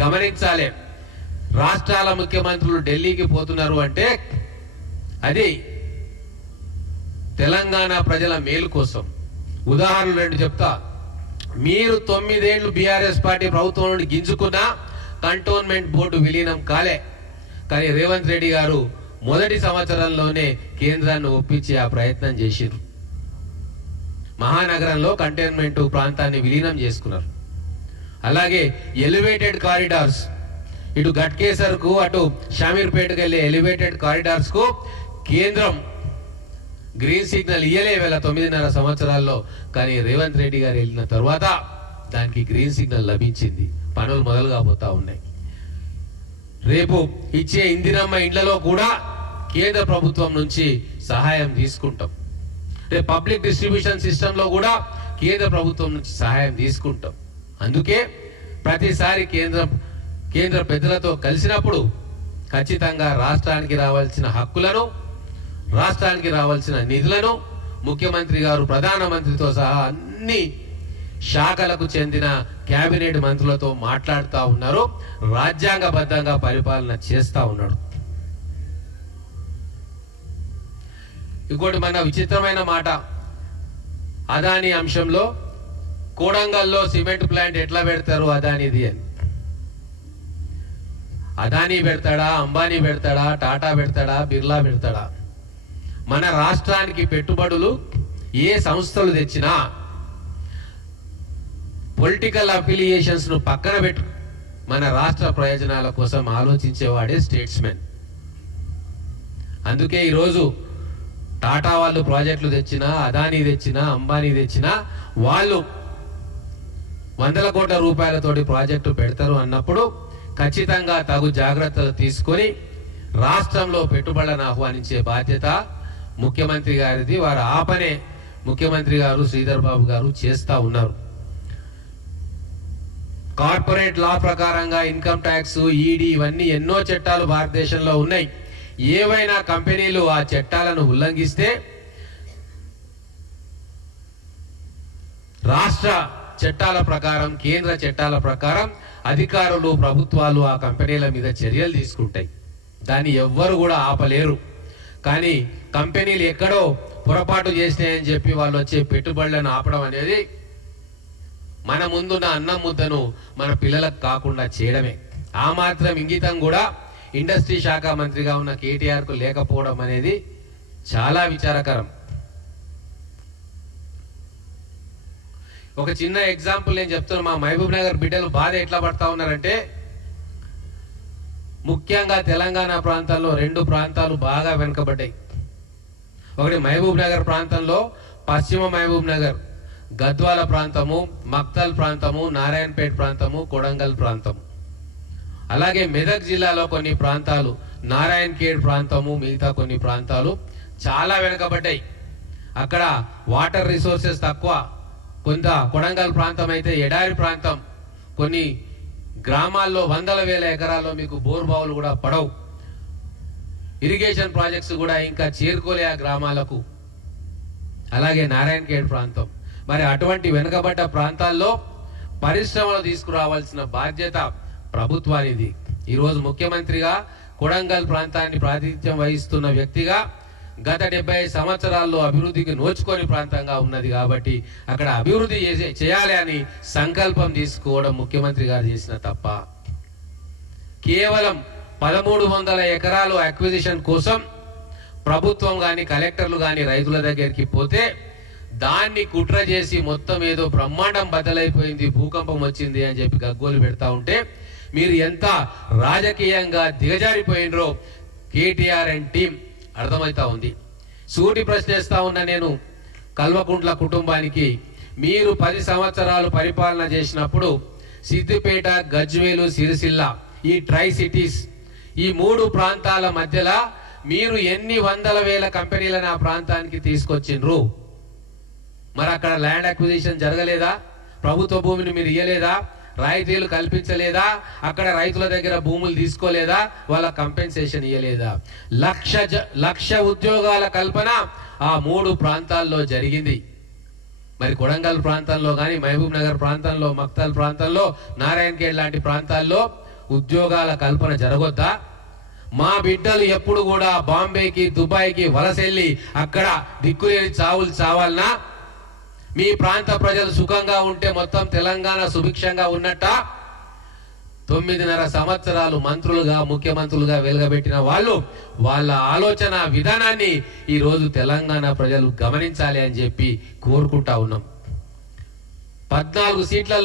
గమనించాలి. రాష్ట్రాల ముఖ్యమంత్రులు ఢిల్లీకి పోతున్నారు అంటే అది తెలంగాణ ప్రజల మేలు కోసం. ఉదాహరణలు రెండు చెప్తా. మీరు 9 ఏళ్లు బీఆర్ఎస్ పార్టీ ప్రభుత్వం నుండి గింజుకున్న కంటోన్మెంట్ బోర్డు విలీనం కాలే. కానీ రేవంత్ రెడ్డి గారు మొదటి సంవత్సరంలోనే కేంద్రాన్ని ఒప్పించి ఆ ప్రయత్నం చేసిరు. మహానగరంలో కంటోన్మెంట్ ప్రాంతాన్ని విలీనం చేసుకున్నారు. అలాగే ఎలివేటెడ్ కారిడార్స్, ఇటు గట్కేసర్ కు అటు షామీర్పేటకు వెళ్ళే ఎలివేటెడ్ కారిడార్స్ కు కేంద్రం గ్రీన్ సిగ్నల్ ఇయ్యలే వేళ 9.5 సంవత్సరాల్లో. కానీ రేవంత్ రెడ్డి గారు వెళ్ళిన తర్వాత దానికి గ్రీన్ సిగ్నల్ లభించింది. పనులు మొదలు కాబోతా ఉన్నాయి. రేపు ఇచ్చే ఇందిరమ్మ ఇండ్లలో కూడా కేంద్ర ప్రభుత్వం నుంచి సహాయం తీసుకుంటాం. రేపు పబ్లిక్ డిస్ట్రిబ్యూషన్ సిస్టమ్ లో కూడా కేంద్ర ప్రభుత్వం నుంచి సహాయం తీసుకుంటాం. అందుకే ప్రతిసారి కేంద్ర పెద్దలతో కలిసినప్పుడు ఖచ్చితంగా రాష్ట్రానికి రావాల్సిన హక్కులను, రాష్ట్రానికి రావాల్సిన నిధులను ముఖ్యమంత్రి గారు ప్రధానమంత్రితో సహా అన్ని శాఖలకు చెందిన కేబినెట్ మంత్రులతో మాట్లాడుతూ ఉన్నారు. రాజ్యాంగబద్ధంగా పరిపాలన చేస్తా ఉన్నాడు. ఇంకోటి మన విచిత్రమైన మాట, అదానీ అంశంలో కోడంగల్లో సిమెంట్ ప్లాంట్ ఎట్లా పెడతారు అదానిది అని. అదానీ పెడతాడా, అంబానీ పెడతాడా, టాటా పెడతాడా, బిర్లా పెడతాడా? మన రాష్ట్రానికి పెట్టుబడులు ఏ సంస్థలు తెచ్చినా పొలిటికల్ అఫిలియేషన్స్ ను పక్కన పెట్టు మన రాష్ట్ర ప్రయోజనాల కోసం ఆలోచించేవాడే స్టేట్స్మెన్. అందుకే ఈరోజు టాటా వాళ్ళు ప్రాజెక్టులు తెచ్చినా, అదానీ తెచ్చినా, అంబానీ తెచ్చినా వాళ్ళు వందల కోట్ల రూపాయలతోటి ప్రాజెక్టు పెడతారు అన్నప్పుడు ఖచ్చితంగా తగు జాగ్రత్తలు తీసుకొని రాష్ట్రంలో పెట్టుబడులను ఆహ్వానించే బాధ్యత ముఖ్యమంత్రి గారిది. వారు ఆపనే ముఖ్యమంత్రి గారు శ్రీధర్ బాబు గారు చేస్తా ఉన్నారు. కార్పొరేట్ లా ప్రకారంగా ఇన్కమ్ ట్యాక్స్, ఈడీ ఇవన్నీ ఎన్నో చట్టాలు భారతదేశంలో ఉన్నాయి. ఏవైనా కంపెనీలు ఆ చట్టాలను ఉల్లంఘిస్తే రాష్ట్ర చట్టాల ప్రకారం, కేంద్ర చట్టాల ప్రకారం అధికారులు, ప్రభుత్వాలు ఆ కంపెనీల మీద చర్యలు తీసుకుంటాయి. దాన్ని ఎవ్వరు కూడా ఆపలేరు. కానీ కంపెనీలు ఎక్కడో పొరపాటు చేసినాయని చెప్పి వాళ్ళు వచ్చే పెట్టుబడులను ఆపడం అనేది మన ముందున్న అన్నం ముద్దను మన పిల్లలకు కాకుండా చేయడమే. ఆ మాత్రం ఇంగితం కూడా ఇండస్ట్రీ శాఖ మంత్రిగా ఉన్న కేటీఆర్ కు లేకపోవడం అనేది చాలా విచారకరం. ఒక చిన్న ఎగ్జాంపుల్ నేను చెప్తున్నా. మా మహబూబ్ నగర్ బిడ్డలు బాధ ఎట్లా పడతా ఉన్నారంటే, ముఖ్యంగా తెలంగాణ ప్రాంతాల్లో 2 ప్రాంతాలు బాగా వెనుకబడ్డాయి. ఒకటి మహబూబ్ నగర్ ప్రాంతంలో పశ్చిమ మహబూబ్ నగర్, గద్వాల ప్రాంతము, మక్తల్ ప్రాంతము, నారాయణపేట ప్రాంతము, కొడంగల్ ప్రాంతము. అలాగే మెదక్ జిల్లాలో కొన్ని ప్రాంతాలు, నారాయణఖేడ్ ప్రాంతము, మిగతా కొన్ని ప్రాంతాలు చాలా వెనుకబడ్డాయి. అక్కడ వాటర్ రిసోర్సెస్ తక్కువ. కొంత కొడంగల్ ప్రాంతం అయితే ఎడారి ప్రాంతం. కొన్ని గ్రామాల్లో వందల వేల ఎకరాల్లో మీకు బోర్ బావులు కూడా పడవు. ఇరిగేషన్ ప్రాజెక్ట్స్ కూడా ఇంకా చేరుకోలే ఆ గ్రామాలకు. అలాగే నారాయణఖేడ్ ప్రాంతం. మరి అటువంటి వెనుకబడ్డ ప్రాంతాల్లో పరిశ్రమలు తీసుకురావాల్సిన బాధ్యత ప్రభుత్వానిది. ఈరోజు ముఖ్యమంత్రిగా కొడంగల్ ప్రాంతాన్ని ప్రాతినిధ్యం వహిస్తున్న వ్యక్తిగా గత 75 సంవత్సరాల్లో అభివృద్ధికి నోచుకొని ప్రాంతంగా ఉన్నది కాబట్టి అక్కడ అభివృద్ధి చేయాలి అని సంకల్పం తీసుకోవడం ముఖ్యమంత్రి గారు చేసిన తప్ప. కేవలం 1300 ఎకరాలు అక్విజిషన్ కోసం ప్రభుత్వం గాని, కలెక్టర్లు గాని రైతుల దగ్గరికి పోతే దాన్ని కుట్ర చేసి మొత్తం ఏదో బ్రహ్మాండం బద్దలైపోయింది, భూకంపం వచ్చింది అని చెప్పి గగ్గోలు పెడతా ఉంటే మీరు ఎంత రాజకీయంగా దిగజారిపోయినరో కేటీఆర్ అండ్ టీం అర్థమైతా ఉంది. సూటి ప్రశ్నిస్తా ఉన్నా నేను కల్వకుంట్ల కుటుంబానికి. మీరు 10 సంవత్సరాలు పరిపాలన చేసినప్పుడు సిద్దిపేట, గజ్వేలు, సిరిసిల్ల ఈ ట్రై సిటీస్, ఈ 3 ప్రాంతాల మధ్యలో మీరు ఎన్ని వందల వేల కంపెనీలను ఆ ప్రాంతానికి తీసుకొచ్చిండ్రు? మరి అక్కడ ల్యాండ్ అక్విజిషన్ జరగలేదా? ప్రభుత్వ భూమిని మీరు ఇయ్యలేదా? రాయితీలు కల్పించలేదా? అక్కడ రైతుల దగ్గర భూములు తీసుకోలేదా? వాళ్ళ కంపెన్సేషన్ ఇయ్యలేదా? లక్ష ఉద్యోగాల కల్పన ఆ 3 ప్రాంతాల్లో జరిగింది. మరి కొడంగల్ ప్రాంతంలో కానీ మహబూబ్ నగర్ ప్రాంతంలో మక్తల్ ప్రాంతంలో నారాయణఖేడ్ లాంటి ప్రాంతాల్లో ఉద్యోగాల కల్పన జరగొద్దా? మా బిడ్డలు ఎప్పుడు కూడా బాంబేకి దుబాయ్కి వలసెళ్ళి అక్కడ దిక్కులేని చావులు చావాలనా? మీ ప్రాంత ప్రజలు సుఖంగా ఉంటే మొత్తం తెలంగాణ సుభిక్షంగా ఉన్నట్ట? 9.5 సంవత్సరాలు మంత్రులుగా ముఖ్యమంత్రులుగా వెలుగబెట్టిన వాళ్ళు వాళ్ళ ఆలోచన విధానాన్ని ఈ రోజు తెలంగాణ ప్రజలు గమనించాలి అని చెప్పి కోరుకుంటా ఉన్నాం. 14 సీట్ల